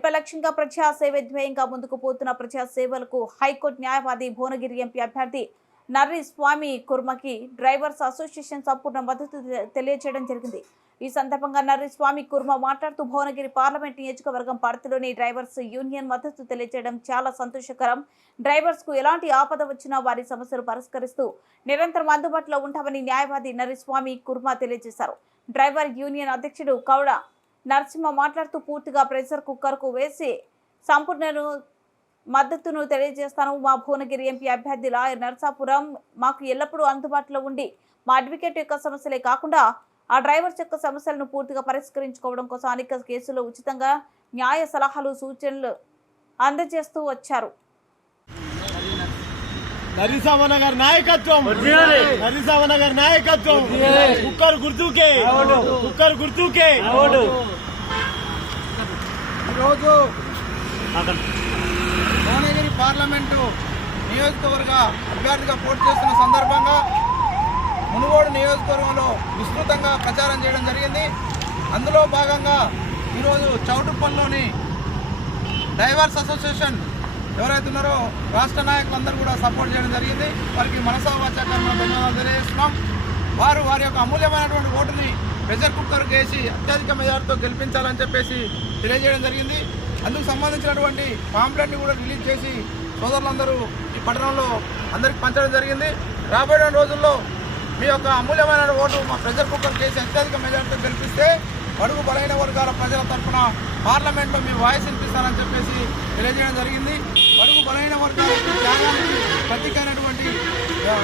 లక్ష్యంగా ప్రజా సేవ ధ్యేయంగా ముందుకు పోతున్న ప్రజా సేవలకు హైకోర్టు న్యాయవాది భువనగిరి ఎంపీ అభ్యర్థి నర్రి స్వామి కుర్మకి డ్రైవర్స్ అసోసియేషన్ సంపూర్ణ మద్దతు తె- తెలియజేయడం జరిగింది. ఈ సందర్భంగా నర్రి స్వామి కుర్మ మాట్లాడుతూ భువనగిరి పార్లమెంట్ నియోజకవర్గం పరిధిలోని డ్రైవర్స్ యూనియన్ మద్దతు తెలియజేయడం చాలా సంతోషకరం. డ్రైవర్స్కు ఎలాంటి ఆపద వచ్చినా వారి సమస్యలు పరిష్కరిస్తూ నిరంతరం అందుబాటులో ఉంటామని న్యాయవాది నర్రి స్వామి కుర్మ తెలియజేశారు. డ్రైవర్ యూనియన్ అధ్యక్షుడు కౌడ నరసింహ మాట్లాడుతూ పూర్తిగా ప్రెషర్ కుక్కర్కు వేసి సంపూర్ణను మద్దతును తెలియజేస్తాను. మా భువనగిరి ఎంపీ అభ్యర్థి లాయర్ నరసాపురం మాకు ఎల్లప్పుడూ అందుబాటులో ఉండి మా అడ్వకేట్ యొక్క సమస్యలే కాకుండా ఆ డ్రైవర్స్ యొక్క సమస్యలను పూర్తిగా పరిష్కరించుకోవడం కోసం అనేక కేసులు ఉచితంగా న్యాయ సలహాలు సూచనలు అందజేస్తూ వచ్చారు. నరిసామన్న గారి నాయకత్వం. నరిసామన్న గారి నాయకత్వం. కుక్కర్ గుర్తుకే. కుక్కర్ గుర్తుకే. ఈరోజు భువనగిరి పార్లమెంటు నియోజకవర్గ అభ్యర్థిగా పోటీ చేస్తున్న సందర్భంగా మునుగోడు నియోజకవర్గంలో విస్తృతంగా ప్రచారం చేయడం జరిగింది. అందులో భాగంగా ఈరోజు చౌటుప్పల్లోని డ్రైవర్స్ అసోసియేషన్ ఎవరైతే ఉన్నారో రాష్ట్ర నాయకులందరూ కూడా సపోర్ట్ చేయడం జరిగింది. వారికి మనసా ధన్యవాదాలు తెలియజేస్తున్నాం. వారు వారి యొక్క అమూల్యమైనటువంటి ఓటుని ప్రెషర్ కుక్కర్ వేసి అత్యధిక మెజార్టీతో గెలిపించాలని చెప్పేసి తెలియజేయడం జరిగింది. అందుకు సంబంధించినటువంటి పాంప్లెట్ని కూడా రిలీజ్ చేసి సోదరులందరూ ఈ పట్టణంలో అందరికి పంచడం జరిగింది. రాబోయే రోజుల్లో మీ యొక్క అమూల్యమైన ఓటు మా ప్రెషర్ కుక్కర్ చేసి అత్యధిక మెజార్టీతో గెలిపిస్తే బడుగు బలైన వర్గాల ప్రజల తరఫున పార్లమెంట్లో మీ వాయిస్ వినిపిస్తానని చెప్పేసి తెలియజేయడం జరిగింది. బడుగు బలైన వర్గాల త్యాగానికి ప్రతీకైనటువంటి ఆ,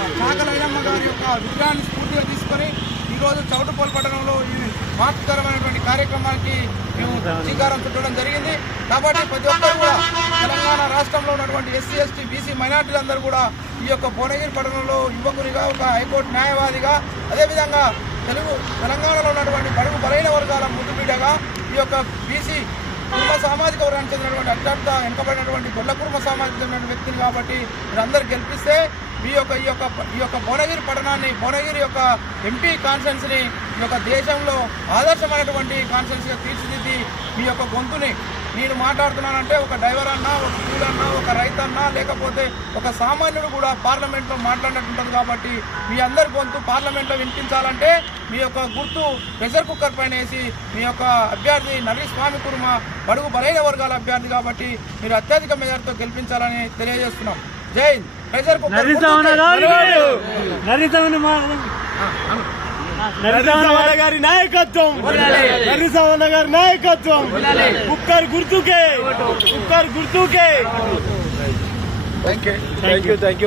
గారి యొక్క విగ్రహాన్ని స్ఫూర్తిగా తీసుకొని ఈరోజు చౌటుపోలు పట్టణంలో ఈ మహత్కరమైనటువంటి కార్యక్రమానికి మేము శ్రీకారం చుట్టడం జరిగింది. కాబట్టి ప్రతి ఒక్కరు కూడా తెలంగాణ రాష్ట్రంలో ఉన్నటువంటి ఎస్సీ ఎస్టీ బీసీ మైనార్టీలందరూ కూడా ఈ యొక్క భువనగిరి పట్టణంలో యువకునిగా ఒక హైకోర్టు న్యాయవాదిగా అదేవిధంగా తెలుగు తెలంగాణలో ఉన్నటువంటి బడుగు బలైన వర్గాల ముద్దుబిడ్డగా ఈ యొక్క బీసీ కుటుంబ సామాజిక వర్గానికి చెందినటువంటి అత్యంత వెనుకబడినటువంటి గొల్ల కుర్మ సామాజిక చెందిన వ్యక్తిని కాబట్టి మీరందరూ గెలిపిస్తే మీ యొక్క ఈ యొక్క ఈ యొక్క భువనగిరి పట్టణాన్ని భువనగిరి యొక్క ఎంపీ కాన్ఫరెన్స్ని ఈ యొక్క దేశంలో ఆదర్శమైనటువంటి కాన్ఫరెన్స్గా తీర్చిదిద్ది మీ యొక్క గొంతుని నేను మాట్లాడుతున్నానంటే ఒక డ్రైవర్ అన్నా ఒక అన్నా ఒక రైతు అన్నా లేకపోతే ఒక సామాన్యుడు కూడా పార్లమెంట్లో మాట్లాడినట్టు ఉంటుంది కాబట్టి మీ అందరి గొంతు పార్లమెంట్లో వినిపించాలంటే మీ యొక్క గుర్తు ప్రెషర్ కుక్కర్ పైన వేసి మీ యొక్క అభ్యర్థి నర్రి స్వామి కుర్మ బడుగు బలైన వర్గాల అభ్యర్థి కాబట్టి మీరు అత్యధిక మెజార్టీతో గెలిపించాలని తెలియజేస్తున్నాం. జై. ప్రెషర్ కుక్కర్ నరిసామన్న గారి నాయకత్వం. నరిసామన్న గారి నాయకత్వం. కుక్కర్ గుర్తుకే. కుక్కర్ గుర్తుకే. Thank you thank you